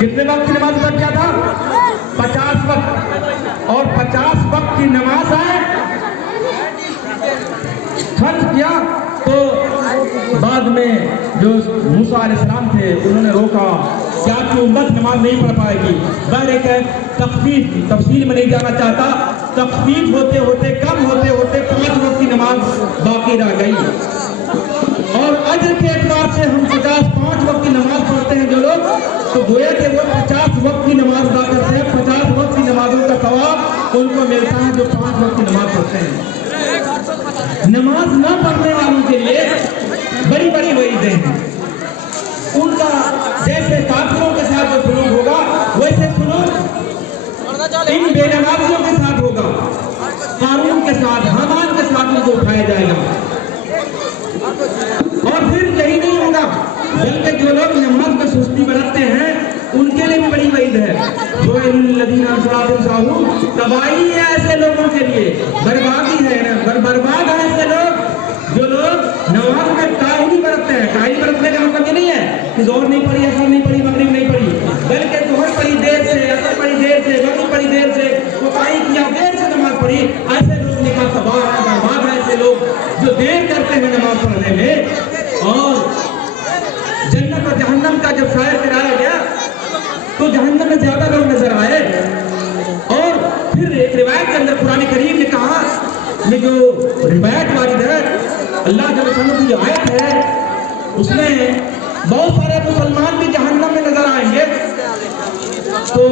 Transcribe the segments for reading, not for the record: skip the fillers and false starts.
کتنے وقت کی نماز کا کیا تھا؟ 50 وقت، اور 50 وقت کی نماز ہے فرض کیا تو بعد میں جو موسیٰ علیہ السلام تھے انہوں نے روکا کہ آپ کی امت نماز نہیں پڑھ پائے گی. بہر ایک ہے تخفیف، تفصیل میں نہیں جانا چاہتا، تخفیف ہوتے ہوتے کم ہوتے ہوتے 5 وقت کی نماز باقی رہ گئی. اور اجر کے اعتبار سے ہم 5 وقت کی نماز پڑھتے ہیں جو لوگ، تو گویا کہ وہ 50 وقت کی نماز ادا کرتے ہیں. 50 وقت کی نمازوں کا ثواب ان کو ملتا ہے جو 5 وقت کی نماز پڑھتے ہیں. نماز نہ پڑھنے والوں کے لیے بڑی بڑی وعیدیں ہیں. ان کا جیسے کافروں کے ساتھ جو سلوک ہوگا ویسے سلوک ان بے نمازیوں کے ساتھ ہوگا. قارون کے ساتھ، حامان کے ساتھ ان کو اٹھایا جائے گا. اور پھر یہی نہیں ہوگا بلکہ جو لوگ نماز میں سستی برتتے ہیں ان کے لیے بھی بڑی وعید ہے. تباہی ہے ایسے لوگوں کے لیے، بربادی ہے، برباد ہے ایسے لوگ جو لوگ نماز میں کاہلی برتتے ہیں. کاہلی برتنے کا مطلب یہ نہیں ہے کہ ظہر نہیں پڑھی، عصر نہیں پڑھی، مغرب نہیں پڑھی، بلکہ ظہر پڑھی دیر سے، عصر پڑھی دیر سے، مغرب پڑھی دیر سے، کوتاہی کیا، دیر سے نماز پڑھی. ایسے لوگ نے کہا تباہ ہے، برباد ہے ایسے لوگ جو دیر کرتے ہیں نماز پڑھنے میں. اور جنت اور جہنم کا جب شاعر کرایا گیا تو جہنم میں زیادہ لوگ نظر آئے. اور پھر ایک روایت کے اندر قرآن کریم نے کہا، یہ جو روایت وارد ہے اللہ جل شانہ کی آیت ہے، اس میں بہت سارے مسلمان بھی جہنم میں نظر آئیں گے. تو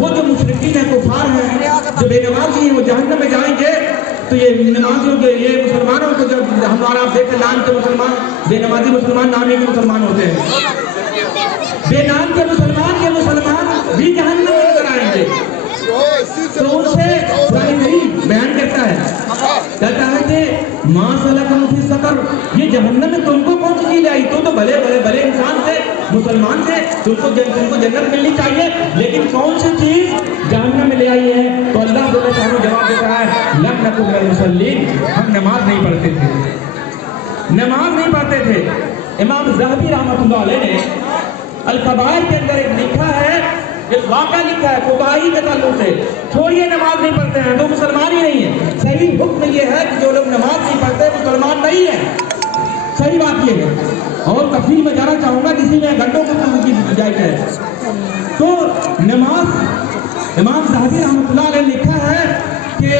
وہ جو مشرکین ہیں، کفار ہیں، جو بے نمازی ہیں، وہ جہنم میں جائیں گے. تو یہ نمازیوں کے، یہ مسلمانوں کو جب ہمارا آپ دیکھیں نام کے مسلمان، بے نمازی مسلمان نامی کے مسلمان ہوتے ہیں، بے نام کے مسلمان بھی جہنم میں نظر آئیں گے. تو ان سے قرآن کریم بیان کرتا ہے کہ ما سلککم فی سقر، یہ جہنم میں تم کو کون سی چیز آئی؟ تو بھلے انسان تھے، مسلمان تھے، تم کو جنت ملنی چاہیے، لیکن کون سی چیز جہنم میں لے آئی ہے؟ تو اللہ جل شانہ جواب دیتا ہے لم نکن من المصلین، ہم نماز نہیں پڑھتے تھے. امام ذہبی رحمۃ اللہ علیہ نے الکبائر کے اندر ایک لکھا ہے، ایک واقعہ لکھا ہے کوتاہی کے تعلق سے. چھوڑیے نماز نہیں پڑھتے ہیں تو مسلمان ہی نہیں ہے. صحیح حکم یہ ہے کہ جو لوگ نماز نہیں پڑھتے مسلمان نہیں ہیں. صحیح بات یہ ہے. اور تفصیل میں جانا چاہوں گا، کسی میں گھنٹوں کی گنجائش ہے. تو نماز، امام ذہبی رحمۃ اللہ علیہ نے لکھا ہے کہ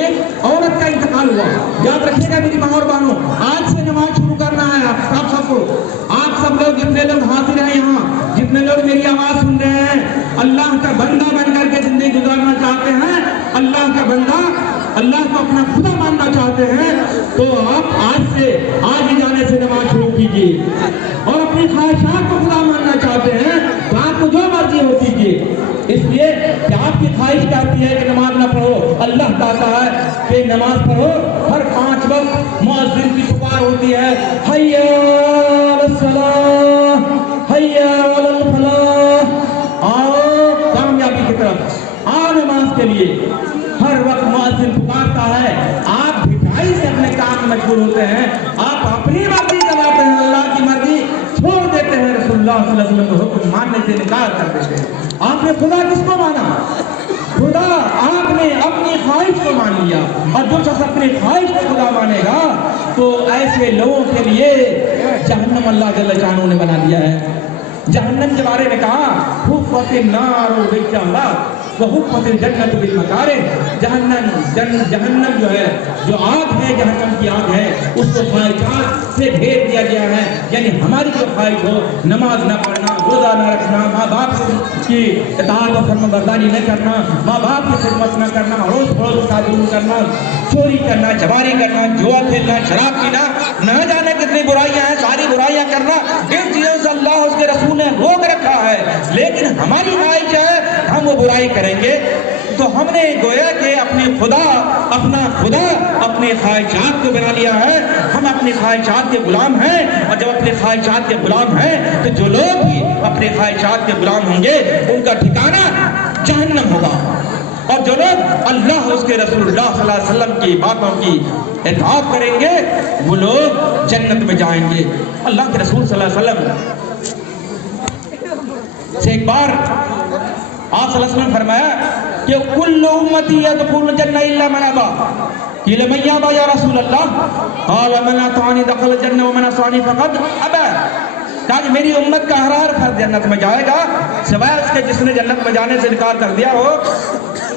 ایک عورت کا انتقال ہوا. یاد رکھیے گا میری ماں اور بہنوں، آج سے نماز شروع کرنا ہے. آپ سب کو، آپ سب لوگ جتنے لوگ حاضر ہیں یہاں، جتنے لوگ میری آواز سن رہے ہیں، اللہ کا بندہ بن کر کے زندگی گزارنا چاہتے ہیں، اللہ کا بندہ، اللہ کو اپنا خدا ماننا چاہتے ہیں، تو آپ آج ہی جانے سے نماز شروع کیجیے. اور اپنی خواہشات کو خدا ماننا چاہتے ہیں تو آپ کو جو مرضی ہو کیجیے. اس لیے کہ آپ کی خواہش چاہتی ہے کہ نماز نہ پڑھو، اللہ چاہتا ہے کہ نماز پڑھو. ہر 5 وقت مؤذن کی پکار ہوتی ہے، حی علی الصلاۃ، حی علی الفلاح، آؤ کامیابی کی طرف، آؤ نماز کے لیے. ہر وقت مؤذن پکارتا ہے، آپ بھٹائی سے اپنے کام میں مشغول ہوتے ہیں، آپ اپنی مرضی چلاتے ہیں، اللہ کی مرضی چھوڑ دیتے ہیں، رسول اللہ صلی اللہ علیہ وسلم کا حکم ماننے سے انکار کر دیتے ہیں. آپ نے خدا کس کو مانا؟ خدا آپ نے اپنی خواہش کو مان لیا. اور جو شخص اپنی خواہش کو خدا مانے گا تو ایسے لوگوں کے لیے جہنم اللہ جل شانہ نے بنا دیا ہے. جہنم کے بارے میں کہا حفت النار بالجمرات وحفت الجنت بالمکارہ. جہنم جو ہے، جو آگ ہے، جہنم کی آگ ہے، اس کو خواہشات سے گھیر دیا گیا ہے. یعنی ہماری جو خواہش ہو، نماز نہ پڑھنا، روزہ نہ رکھنا، ماں باپ کی اطاعت و فرما برداری نہ کرنا، ماں باپ کی خدمت نہ کرنا، اڑوس پڑوس کا ظلم کرنا، چوری کرنا، چماری کرنا، جوا کھیلنا، شراب پینا، نہ جانے کتنی برائیاں ہیں، ساری برائیاں کرنا، ان چیزوں سے اللہ اس کے رسول نے روک رکھا ہے. لیکن ہماری خواہش ہے ہم وہ برائی کریں گے. تو ہم نے گویا کہ اپنا خدا اپنے خواہشات کو بنا لیا ہے. ہم اپنی خواہشات کے غلام ہیں، اور جب اپنے خواہشات کے غلام ہیں تو جو لوگ بھی اپنے خواہشات کے غلام ہوں گے ان کا ٹھکانہ جہنم ہوگا. اور جو لوگ اللہ اور اس کے رسول اللہ صلی اللہ علیہ وسلم کی باتوں کی اطاعت کریں گے وہ لوگ جنت میں جائیں گے. اللہ کے رسول صلی اللہ علیہ وسلم سے ایک بار آپ صلی اللہ علیہ وسلم نے فرمایا کہ کل امتی یدخل الجنہ الا من ابا، قیل من یابا یا رسول اللہ، قال من اطاعنی دخل الجنہ ومن عصانی فقد ابا، کہ میری امت کا ہر فرد جنت میں جائے گا سوائے اس کے جس نے جنت میں جانے سے انکار کر دیا ہو۔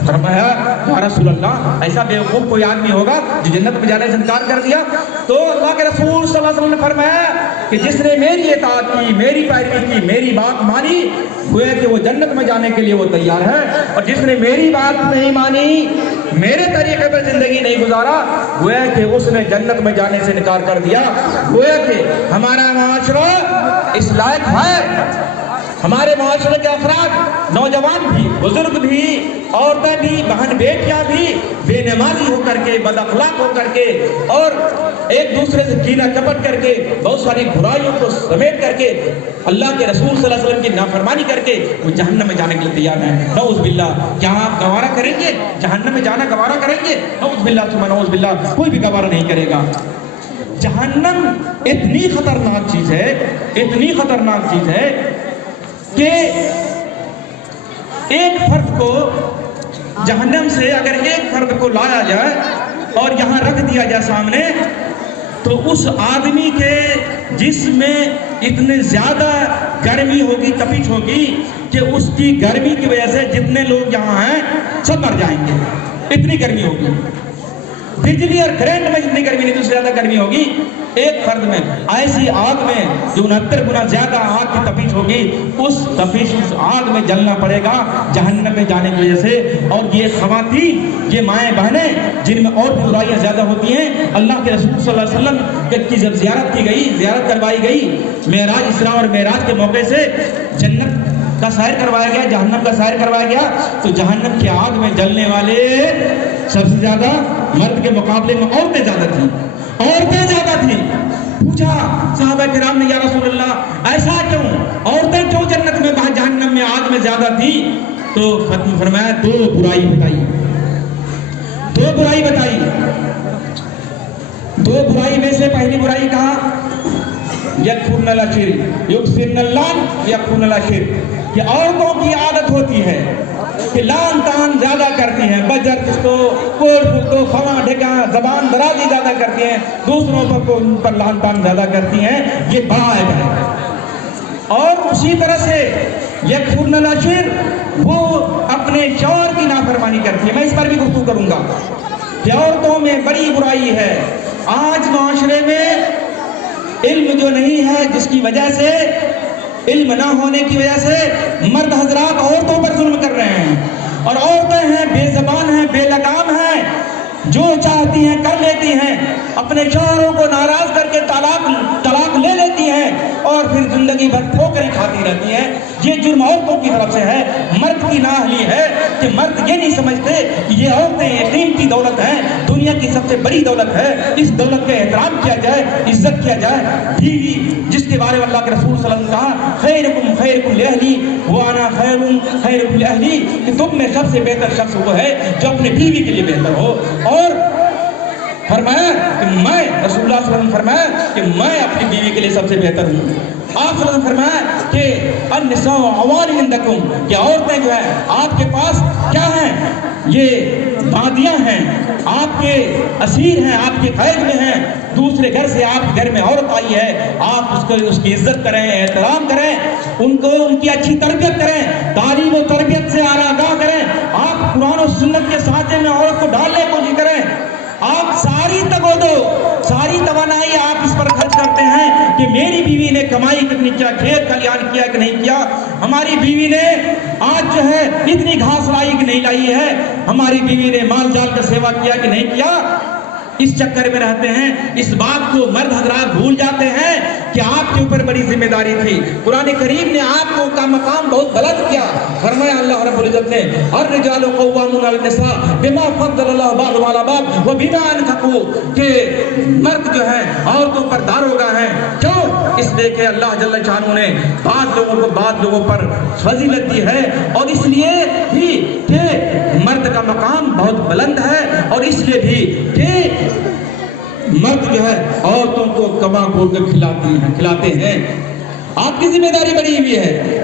فرمایا یا رسول اللہ ایسا بیوقوف کوئی آدمی ہوگا جو جنت میں جانے سے انکار کر دیا؟ تو اللہ کے رسول صلی اللہ علیہ وسلم نے فرمایا کہ جس نے میری اطاعت کی، میری پیروی کی، میری بات مانی، گویا کہ وہ جنت میں جانے کے لیے وہ تیار ہے، اور جس نے میری بات نہیں مانی، میرے طریقے پر زندگی نہیں گزارا، گویا کہ اس نے جنت میں جانے سے انکار کر دیا۔ گویا کہ ہمارا معاشرہ اس لائق ہے، ہمارے معاشرے کے افراد، نوجوان بھی، بزرگ بھی، عورتیں بھی، بہن بیٹیاں بھی بے نمازی ہو کر کے، بد اخلاق ہو کر کے، اور ایک دوسرے سے کینہ کپٹ کر کے، بہت ساری برائیوں کو سمیٹ کر کے، اللہ کے رسول صلی اللہ علیہ وسلم کی نافرمانی کر کے وہ جہنم میں جانے کے لیے تیار ہیں۔ نعوذ باللہ، کیا آپ گوارا کریں گے جہنم میں جانا؟ گوارا کریں گے؟ نعوذ باللہ ثم نعوذ باللہ، کوئی بھی گوارا نہیں کرے گا۔ جہنم اتنی خطرناک چیز ہے، اتنی خطرناک چیز ہے کہ ایک فرد کو جہنم سے اگر ایک فرد کو لایا جائے اور یہاں رکھ دیا جائے سامنے، تو اس آدمی کے جسم میں اتنے زیادہ گرمی ہوگی، تپش ہوگی کہ اس کی گرمی کی وجہ سے جتنے لوگ یہاں ہیں سب مر جائیں گے، اتنی گرمی ہوگی۔ بجلی اور کرنٹ میں جتنی گرمی نہیں تو اس سے زیادہ گرمی ہوگی ایک فرد میں۔ ایسی آگ میں جو 69 گنا زیادہ آگ کی تپش ہوگی، اس تپش اس آگ میں جلنا پڑے گا جہنم میں جانے کی وجہ سے۔ اور یہ خواتین، یہ مائیں بہنیں جن میں اور بھی برائیاں زیادہ ہوتی ہیں، اللہ کے رسول صلی اللہ علیہ وسلم کی جب زیارت کی گئی، زیارت کروائی گئی، معراج، اسراء اور معراج کے موقع سے جنت کا سائر کروایا گیا، جہنم کا سائر کروایا گیا، تو جہنم کی آگ میں جلنے والے سب سے زیادہ مرد کے مقابلے میں عورتیں زیادہ تھیں، عورتیں زیادہ تھیں۔ پوچھا صحابہ کرام نے یا رسول اللہ ایسا کیوں، عورتیں کیوں جنت میں جہنم میں آگ میں زیادہ تھیں؟ تو فرمایا دو برائی بتائی، دو برائی بتائی، دو برائی میں سے پہلی برائی کہا یکفرن العشیر، یکفرن اللعن یکفرن العشیر، کہ عورتوں کی عادت ہوتی ہے کہ لان تان زیادہ کرتی ہیں، بجر کو، کوڑ کو، خواہ ڈھکا، زبان درازی زیادہ کرتی ہیں، دوسروں پر کو ان پر لان تان زیادہ کرتی ہیں، یہ بڑا عیب ہے۔ اور اسی طرح سے یکفرن العشیر، وہ اپنے شوہر کی نافرمانی کرتی ہے۔ میں اس پر بھی گفتگو کروں گا کہ عورتوں میں بڑی برائی ہے۔ آج معاشرے میں علم جو نہیں ہے، جس کی وجہ سے، علم نہ ہونے کی وجہ سے مرد حضرات عورتوں پر ظلم کر رہے ہیں، اور عورتیں ہیں بے زبان ہیں، بے لگام ہیں، جو چاہتی ہیں کر لیتی ہیں، اپنے شوہروں کو ناراض کر کے طلاق لے لیتی ہیں، اور پھر زندگی بھر ٹھوکریں کھاتی رہتی ہیں۔ یہ جرم عورتوں کی طرف سے ہے، مرد کی نااہلی ہے کہ مرد یہ نہیں سمجھتے کہ یہ عورتیں یہ قیمتی دولت ہیں، دنیا کی سب سے بڑی دولت ہے، اس دولت کا احترام کیا جائے، عزت کیا جائے۔ بیوی جس کے بارے میں اللہ کے رسول صلی اللہ علیہ وسلم نے کہا خیرکم خیرکم لأہلی وانا خیرکم لأہلی، کہ تم میں سب سے بہتر شخص وہ ہے جو اپنے بیوی کے لیے بہتر ہو۔ اور فرمایا کہ میں، رسول اللہ صلی اللہ علیہ وسلم فرمایا کہ میں اپنی بیوی کے لیے سب سے بہتر ہوں۔ آپ صلی اللہ علیہ وسلم فرمایا کہ النساء عوان عندکم، کہ عورتیں جو ہیں آپ کے پاس کیا ہیں، یہ باندیاں ہیں، آپ کے اسیر ہیں، آپ کے قید میں ہیں، دوسرے گھر سے آپ کے گھر میں عورت آئی ہے، آپ اس کی عزت کریں، احترام کریں، ان کی اچھی تربیت کریں، تعلیم و تربیت سے آگاہ کریں، آپ قرآن و سنت کے سانچے میں عورت کو ڈالنے کی کوشش کریں۔ آپ ساری ساری توانائی آپ اس پر خرچ کرتے ہیں کہ میری بیوی نے کمائی کتنی کیا، کھیت کھلیان کیا کہ نہیں کیا، ہماری بیوی نے آج جو ہے اتنی گھاس لائی کہ نہیں لائی ہے، ہماری بیوی نے مال جال کا سیوا کیا کہ نہیں کیا۔ اس چکر میں رہتے ہیں، اس بات کو مرد حضرات بھول جاتے ہیں کہ آپ کے اوپر بڑی ذمہ داری تھی۔ قرآن کریم نے آپ کو کا مقام بہت بلند کیا، فرمایا اللہ رب العزت نے الرجال قوامون علی النساء بما فضل اللہ بعضهم علی بعض وبما انفقوا، کہ مرد جو ہے عورتوں پر داروگا ہیں، کیوں؟ اس لیے کہ اللہ جل شانہ نے بعض لوگوں کو بعض لوگوں پر فضیلت دی ہے، اور اس لیے بھی کہ مرد کا مقام بہت بلند ہے، اور اس لیے بھی کہ مرد جو ہے عورتوں کو کما کھول کر کھلاتے ہیں۔ آپ کی ذمہ داری بڑی ہوئی ہے،